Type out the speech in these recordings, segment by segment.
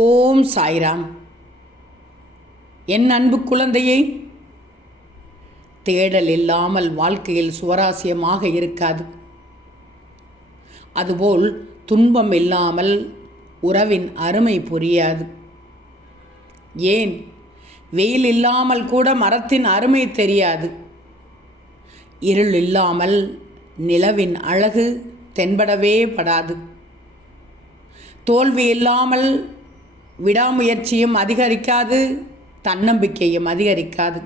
ஓம் சாய்ராம். என் அன்பு குழந்தையை, தேடல் இல்லாமல் வாழ்க்கையில் சுவராசியமாக இருக்காது. அதுபோல் துன்பம் இல்லாமல் உறவின் அருமை புரியாது. ஏன், வெயில் இல்லாமல் கூட மரத்தின் அருமை தெரியாது. இருள் இல்லாமல் நிலவின் அழகு தென்படவே படாது. தோல்வி இல்லாமல் விடாமுயற்சியும் அதிகரிக்காது, தன்னம்பிக்கையும் அதிகரிக்காது.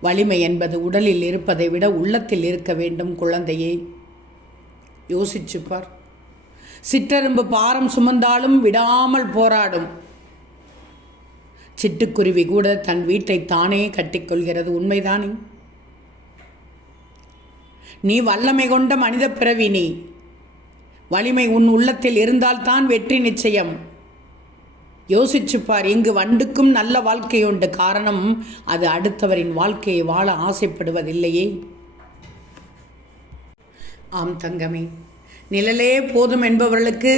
வலிமை என்பது உடலில் இருப்பதை விட உள்ளத்தில் இருக்க வேண்டும். குழந்தையே, யோசிச்சுப்பார். சிற்றெரும்பு பாரம் சுமந்தாலும் விடாமல் போராடும். சிட்டுக்குருவி கூட தன் வீட்டை தானே கட்டிக்கொள்கிறது. உண்மைதானே? நீ வல்லமை கொண்ட மனித பிறவி. நீ வலிமை உன் உள்ளத்தில் இருந்தால்தான் வெற்றி நிச்சயம். யோசிச்சுப்பார். இங்கு வண்டுக்கும் நல்ல வாழ்க்கை உண்டு. காரணம், அது அடுத்தவரின் வாழ்க்கையை வாழ ஆசைப்படுவதில்லையே. ஆம் தங்கமே, நிழலே போதும் என்பவர்களுக்கு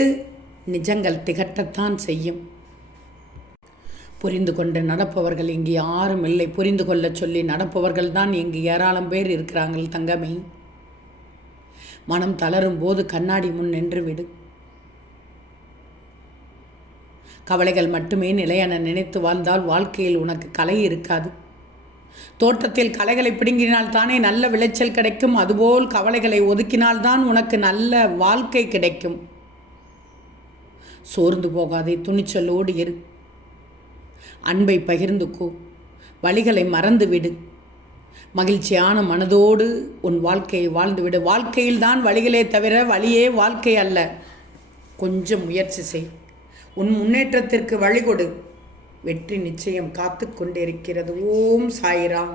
நிஜங்கள் திகட்டத்தான் செய்யும். புரிந்து கொண்டு நடப்பவர்கள் இங்கு யாரும் இல்லை. புரிந்து கொள்ள சொல்லி நடப்பவர்கள் தான் இங்கு ஏராளம் பேர் இருக்கிறார்கள் தங்கமே. மனம் தளரும் போது கண்ணாடி முன் நின்று விடு. கவலைகள் மட்டுமே நிலையென நினைத்து வாழ்ந்தால் வாழ்க்கையில் உனக்கு கலை இருக்காது. தோட்டத்தில் களைகளை பிடுங்கினால் தானே நல்ல விளைச்சல் கிடைக்கும். அதுபோல் கவலைகளை ஒதுக்கினால்தான் உனக்கு நல்ல வாழ்க்கை கிடைக்கும். சோர்ந்து போகாதே, துணிச்சலோடு இரு. அன்பை பகிர்ந்துக்கோ, வழிகளை மறந்துவிடு. மகிழ்ச்சியான மனதோடு உன் வாழ்க்கையை வாழ்ந்துவிடு. வாழ்க்கையில்தான் வழிகளே தவிர வழியே வாழ்க்கை அல்ல. கொஞ்சம் முயற்சி செய். உன் முன்னேற்றத்திற்கு வழிகொடு. வெற்றி நிச்சயம் காத்து கொண்டிருக்கிறது. ஓம் சாய்ராம்.